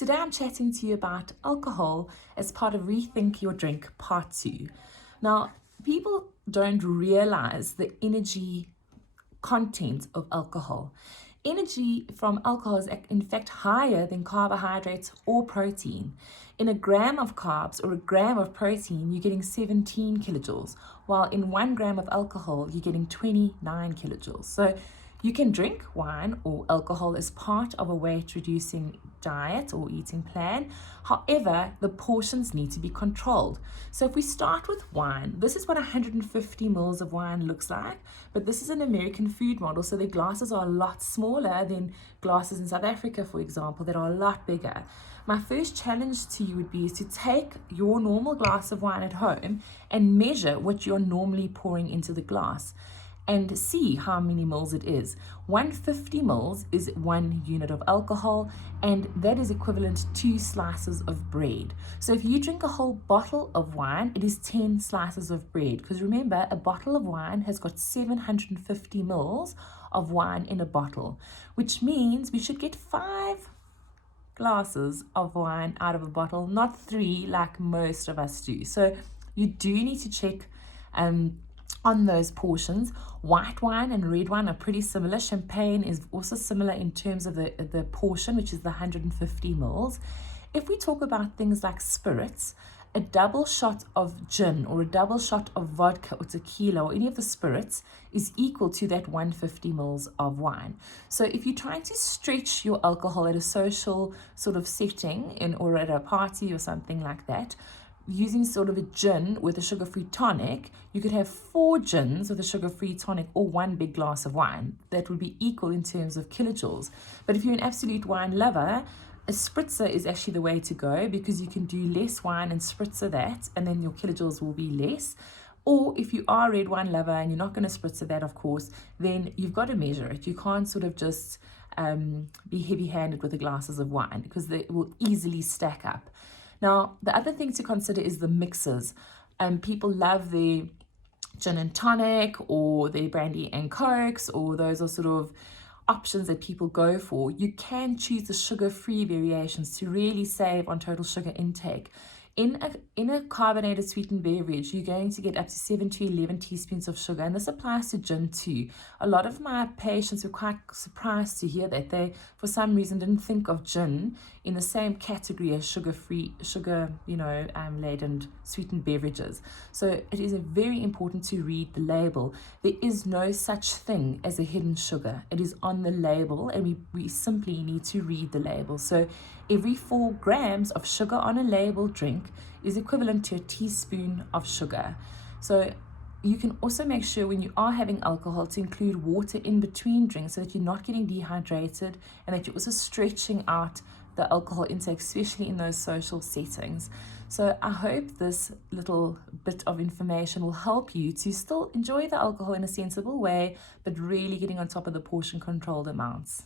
Today I'm chatting to you about alcohol as part of Rethink Your Drink Part 2. Now, people don't realize the energy content of alcohol. Energy from alcohol is in fact higher than carbohydrates or protein. In a gram of carbs or a gram of protein, you're getting 17 kilojoules, while in 1 gram of alcohol, you're getting 29 kilojoules. So you can drink wine or alcohol as part of a weight reducing diet or eating plan. However, the portions need to be controlled. So if we start with wine, this is what 150 mils of wine looks like, but this is an American food model, so their glasses are a lot smaller than glasses in South Africa, for example, that are a lot bigger. My first challenge to you would be to take your normal glass of wine at home and measure what you're normally pouring into the glass and see how many mils it is. 150 mils is 1 unit of alcohol, and that is equivalent to 2 slices of bread. So if you drink a whole bottle of wine, it is 10 slices of bread, because remember, a bottle of wine has got 750 mils of wine in a bottle, which means we should get 5 glasses of wine out of a bottle, not 3 like most of us do. So you do need to check on those portions. White wine and red wine are pretty similar. Champagne is also similar in terms of the portion, which is the 150 mils. If we talk about things like spirits, a double shot of gin or a double shot of vodka or tequila or any of the spirits is equal to that 150 mils of wine. So if you're trying to stretch your alcohol at a social sort of setting or at a party or something like that, using sort of a gin with a sugar-free tonic, you could have 4 gins with a sugar-free tonic or 1 big glass of wine. That would be equal in terms of kilojoules. But if you're an absolute wine lover, a spritzer is actually the way to go, because you can do less wine and spritzer that, and then your kilojoules will be less. Or if you are a red wine lover and you're not going to spritzer that, of course, then you've got to measure it. You can't sort of just be heavy-handed with the glasses of wine, because they will easily stack up. Now, the other thing to consider is the mixes. People love the gin and tonic or the brandy and cokes, or those are sort of options that people go for. You can choose the sugar-free variations to really save on total sugar intake. In a carbonated sweetened beverage, you're going to get up to 7 to 11 teaspoons of sugar, and this applies to gin too. A lot of my patients were quite surprised to hear that they, for some reason, didn't think of gin in the same category as sugar-free, laden sweetened beverages. So it is very important to read the label. There is no such thing as a hidden sugar. It is on the label, and we simply need to read the label. So every 4 grams of sugar on a labeled drink is equivalent to a teaspoon of sugar. So you can also make sure when you are having alcohol to include water in between drinks, so that you're not getting dehydrated and that you're also stretching out the alcohol intake, especially in those social settings. So I hope this little bit of information will help you to still enjoy the alcohol in a sensible way, but really getting on top of the portion controlled amounts.